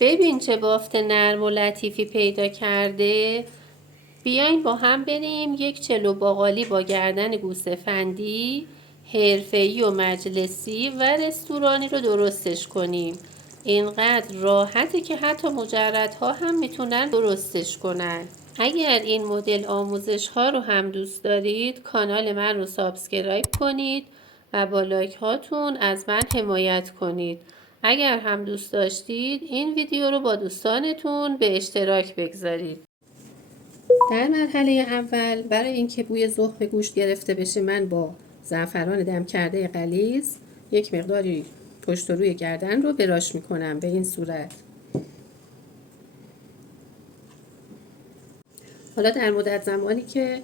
ببین چه بافت نرم و لطیفی پیدا کرده. بیاین با هم بریم یک چلو باقالی با گردن گوسفندی حرفه‌ای و مجلسی و رستورانی رو درستش کنیم. اینقدر راحته که حتی مجردها هم میتونن درستش کنن. اگر این مدل آموزش ها رو هم دوست دارید کانال من رو سابسکرایب کنید و با لایک هاتون از من حمایت کنید. اگر هم دوست داشتید این ویدیو رو با دوستانتون به اشتراک بگذارید. در مرحله اول برای اینکه بوی ذوق گوشت گرفته بشه من با زعفران دم کرده غلیظ یک مقداری پشت و روی گردن رو براش میکنم به این صورت. حالا در مدت زمانی که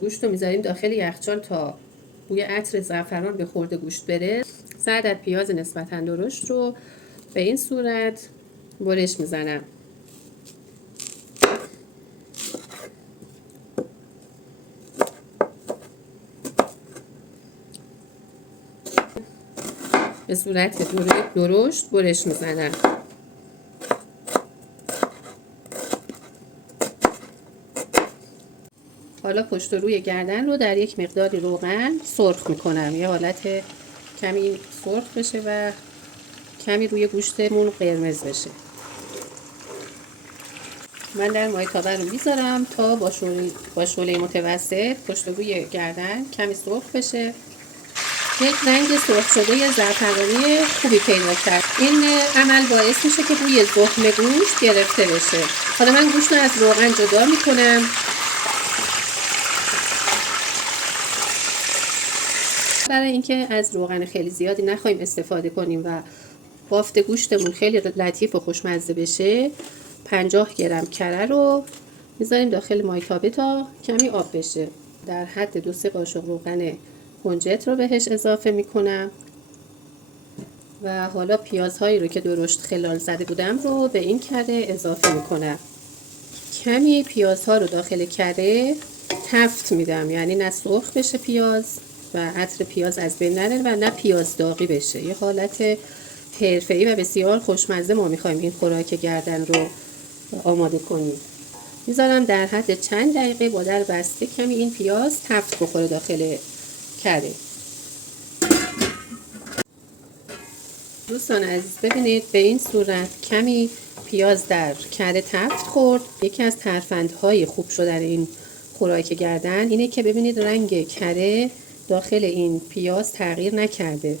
گوشت رو میذاریم داخل یخچال تا بوی عطر زعفران به خورد گوشت بره 3 عدد پیاز نسبتاً درشت رو به این صورت برش میزنم. به صورت درشت برش میزنم. حالا پشت و روی گردن رو در یک مقداری روغن سرخ میکنم یه حالت کمی سرخ بشه و کمی روی گوشتمون قرمز بشه. من در مایتابه رو میذارم تا با شعله متوسط پشت و روی گردن کمی سرخ بشه. یک رنگ سرخ شده زعفرانی خوبی پیدا کرد. این عمل باعث میشه که بوی ذوق گوشت گرفته بشه. حالا من گوشت رو از روغن جدا میکنم. برای اینکه از روغن خیلی زیادی نخواهیم استفاده کنیم و بافت گوشتمون خیلی لطیف و خوشمزه بشه 50 گرم کره رو میذاریم داخل مایتابه تا کمی آب بشه. در حد 2-3 قاشق روغن کنجد رو بهش اضافه میکنم و حالا پیازهایی رو که درشت خلال زده بودم رو به این کره اضافه میکنم. کمی پیازها رو داخل کره تفت میدم، یعنی نه سرخ بشه پیاز و عطر پیاز از بین نره و نه پیاز داغی بشه. یه حالت حرفه‌ای و بسیار خوشمزه ما میخوایم این خوراک گردن رو آماده کنیم. میذارم در حد چند دقیقه با در بسته کمی این پیاز تفت بخوره داخل کره. دوستان عزیز ببینید به این صورت کمی پیاز در کره تفت خورد. یکی از ترفندهای خوب شدن این خوراک گردن اینه که ببینید رنگ کره داخل این پیاز تغییر نکرده.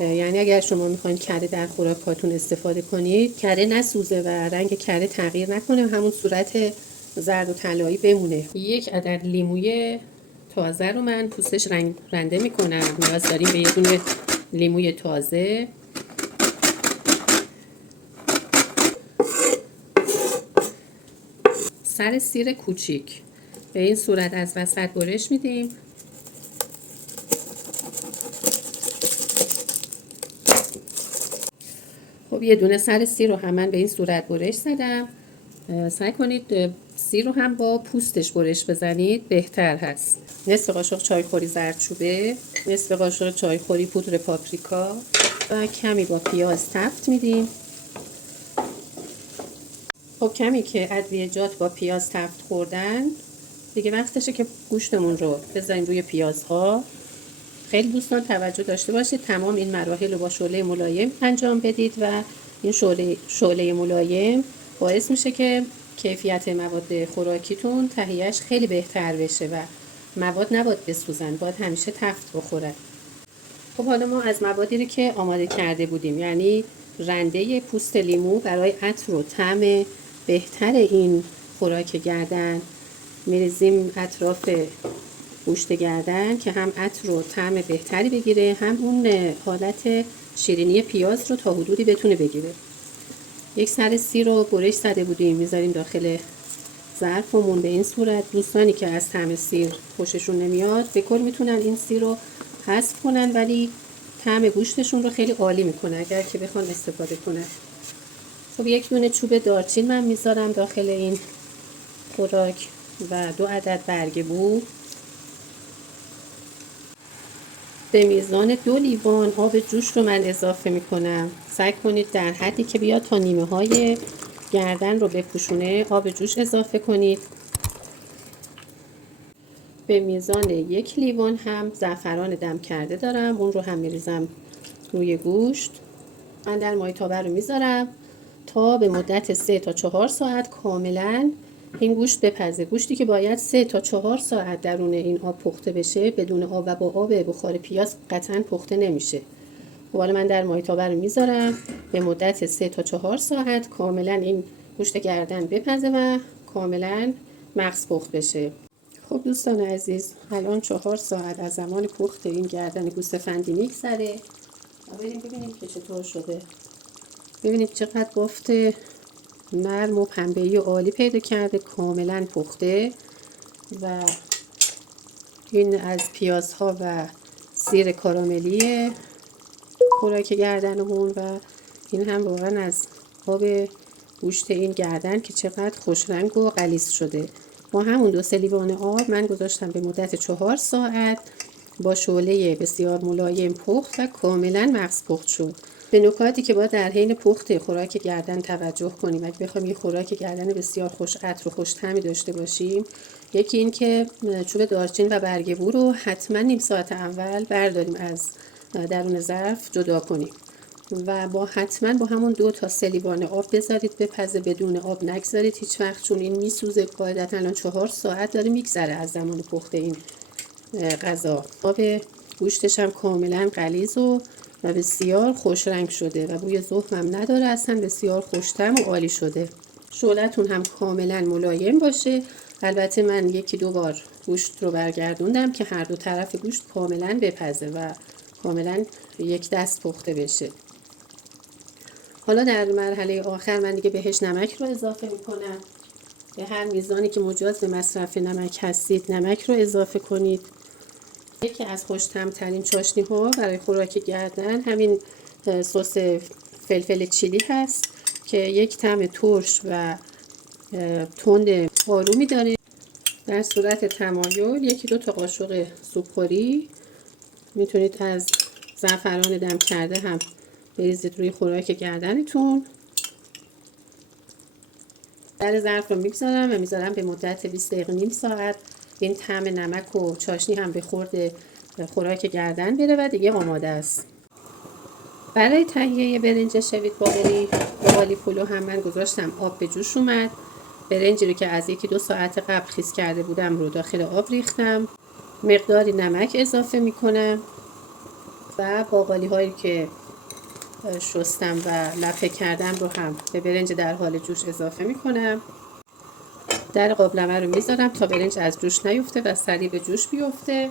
یعنی اگر شما میخواین کره در خوراکاتون استفاده کنید کره نسوزه و رنگ کره تغییر نکنه، همون صورت زرد و طلایی بمونه. 1 عدد لیموی تازه رو من پوستش رنده میکنم. نیاز داریم به 1 دونه لیموی تازه. سر سیر کوچیک به این صورت از وسط برش میدیم. خب 1 دونه سر سیر رو هم من به این صورت برش زدم. سعی کنید سیر رو هم با پوستش برش بزنید، بهتر هست. نصف قاشق چایخوری زردچوبه، نصف قاشق چایخوری پودر پاپریکا و کمی با پیاز تفت میدیم. خب کمی که ادویه‌جات با پیاز تفت خوردن دیگه وقتشه که گوشتمون رو بذاریم روی پیازها. خیلی دوستان توجه داشته باشید تمام این مراحل رو با شعله ملایم انجام بدید و این شعله ملایم باعث میشه که کیفیت مواد خوراکیتون تهیهش خیلی بهتر بشه و مواد نباید بسوزن، باید همیشه تفت بخوره. خب حالا ما از موادی رو که آماده کرده بودیم، یعنی رنده پوست لیمو برای عطر و طعم بهتر این خوراک گردن میریزیم اطراف گوشت گردن که هم عطر و طعم بهتری بگیره هم اون حالت شیرینی پیاز رو تا حدودی بتونه بگیره. 1 سر سیر رو برش زده بودیم میذاریم داخل ظرفمون به این صورت. دوستانی که از طعم سیر خوششون نمیاد به کل میتونن این سیر رو حذف کنن ولی طعم گوشتشون رو خیلی عالی میکنه اگر که بخوان استفاده کنن. خب 1 دونه چوب دارچین من میذارم داخل این خوراک و 2 عدد برگ بو. به میزان 2 لیوان آب جوش رو من اضافه میکنم. سعی کنید در حدی که بیاد تا نیمه های گردن رو بپوشونه آب جوش اضافه کنید. به میزان 1 لیوان هم زعفران دم کرده دارم، اون رو هم میریزم روی گوشت. من در مایتابه رو میذارم تا به مدت 3 تا 4 ساعت کاملا این گوشت بپزه. گوشتی که باید 3 تا 4 ساعت درون این آب پخته بشه، بدون آب و با آب بخار پیاز قطعا پخته نمیشه. حالا من در مایتابه رو میذارم به مدت 3 تا 4 ساعت کاملا این گوشت گردن بپزه و کاملا مغز پخت بشه. خب دوستان عزیز، الان 4 ساعت از زمان پخت این گردن گوسفندی میگذره و بریم ببینیم که چطور شده. ببینید چقدر بافت نرم و پنبه‌ای و عالی پیدا کرده، کاملا پخته و این از پیازها و سیر کاراملی خوراک گردنمون و این هم واقعا از آب گوشت این گردن که چقدر خوش رنگ و غلیظ شده. با همون 2 لیوان آب من گذاشتم به مدت 4 ساعت با شعله بسیار ملایم پخت و کاملا مغز پخت شد. به نکاتی که باید در حین پخت خوراک گردن توجه کنیم اگه بخوایم یه خوراک گردن بسیار خوش عطر و خوش طعمی داشته باشیم، یکی این که چوب دارچین و برگ بو رو حتما نیم ساعت اول برداریم از درون ظرف جدا کنیم و حتما با همون 2 تا 3 لیوان آب بذارید بپزه، بدون آب نگذارید هیچ وقت، چون این میسوزه. قاعدتا الان 4 ساعت داره میگذره از زمان پخت این غذا. آب گوشتش هم کاملا غلیظ و بسیار خوش رنگ شده و بوی زخم هم نداره، اصلا بسیار خوش‌طعم و عالی شده. شعلتون هم کاملا ملایم باشه. البته من 1-2 بار گوشت رو برگردوندم که هر دو طرف گوشت کاملا بپزه و کاملا یک دست پخته بشه. حالا در مرحله آخر من دیگه بهش نمک رو اضافه میکنم. به هر میزانی که مجاز به مصرف نمک هستید نمک رو اضافه کنید. یکی از خوش‌طعم‌ترین چاشنی ها برای خوراک گردن همین سس فلفل چیلی هست که یک طعم ترش و تند آرومی داره. در صورت تمایل 1-2 تا قاشق سوپخوری میتونید از زعفران دم کرده هم بریزید روی خوراک گردنتون. در ظرف رو میگذارم و میذارم به مدت 20 دقیقه نیم ساعت این طعم نمک و چاشنی هم به خورد خوراک گردن بره و دیگه آماده است. برای تهیه برنج شوید باقالی پلو هم من گذاشتم آب به جوش اومد. برنجی رو که از 1-2 ساعت قبل خیس کرده بودم رو داخل آب ریختم. مقداری نمک اضافه میکنم و باقالی هایی که شستم و لفه کردم رو هم به برنج در حال جوش اضافه میکنم. در قابلمه رو میذارم تا برنج از جوش نیفته و سریع به جوش بیفته.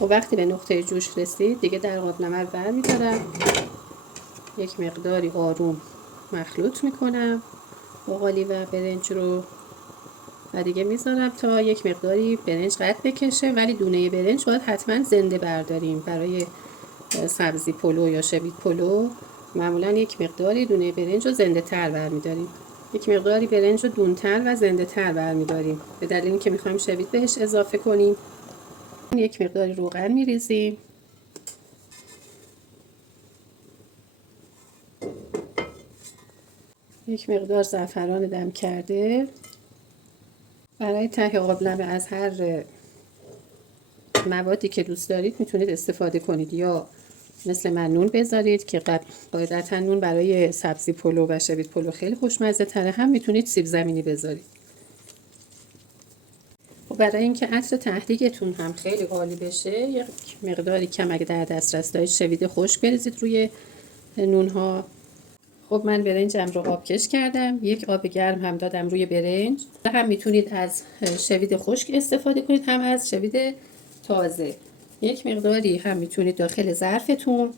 و وقتی به نقطه جوش رسید دیگه در قابلمه رو برمیدارم، یک مقداری آروم مخلوط میکنم باقالی و برنج رو و دیگه میذارم تا یک مقداری برنج قد بکشه. ولی دونه برنج باید حتما زنده برداریم. برای سبزی پلو یا شوید پلو معمولا یک مقداری دونه برنج رو زنده تر برمیداریم، یک مقداری برنج رو دونتر و زنده تر برمیداریم به دلیل اینکه میخوایم شوید بهش اضافه کنیم. یک مقداری روغن میریزیم، یک مقدار زعفران دم کرده. برای ته قابلمه از هر موادی که دوست دارید میتونید استفاده کنید، یا مثل من نون بذارید که قاعدتا نون برای سبزی پلو و شوید پلو خیلی خوشمزه تره، هم میتونید سیب زمینی بذارید. و برای اینکه عطر تهدیگتون هم خیلی عالی بشه یک مقداری کم اگه در دسترس دارید شوید خشک بریزید روی نون ها. خب من برنجم رو آبکش کردم، یک آب گرم هم دادم روی برنج. هم میتونید از شوید خشک استفاده کنید هم از شوید تازه. یک مقداری هم میتونید داخل ظرفتون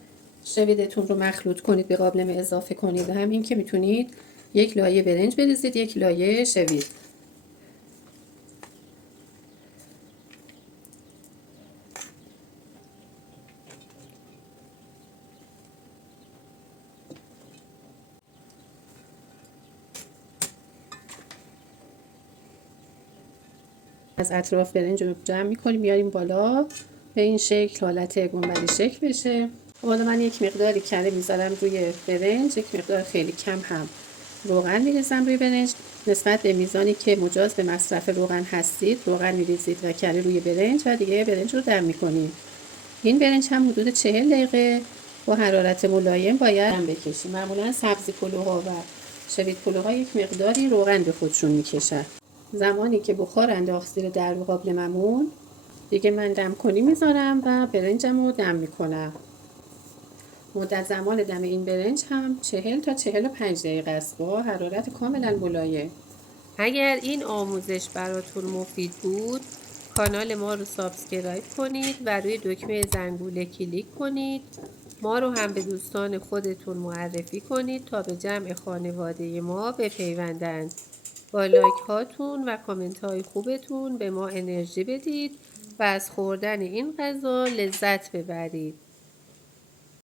شویدتون رو مخلوط کنید به قابلمه اضافه کنید. هم این که میتونید یک لایه برنج بریزید یک لایه شوید. از اطراف برنج رو جمع میکنیم میاریم بالا به این شکل حالت گنبدی شکل بشه. حالا من یک مقداری کره میذارم روی برنج، یک مقدار خیلی کم هم روغن میریزم روی برنج. نسبت به میزانی که مجاز به مصرف روغن هستید روغن میریزید و کره روی برنج و دیگه برنج رو دم میکنید. این برنج هم حدود 40 دقیقه با حرارت ملایم باید دم بکشیم. معمولا سبزی پلوها و شوید پلوها یک مقداری روغن به خودشون میکشن. زمانی که بخار انداخت زیر درو قابل ممون دیگه من دم کنی میذارم و برنجم رو دم میکنم. مدت زمان دم این برنج هم 40 تا 45 دقیقه است با حرارت کاملا ملایم. اگر این آموزش براتون مفید بود کانال ما رو سابسکرایب کنید و روی دکمه زنگوله کلیک کنید. ما رو هم به دوستان خودتون معرفی کنید تا به جمع خانواده ما بپیوندند. با لایک هاتون و کامنت های خوبتون به ما انرژی بدید و از خوردن این غذا لذت ببرید.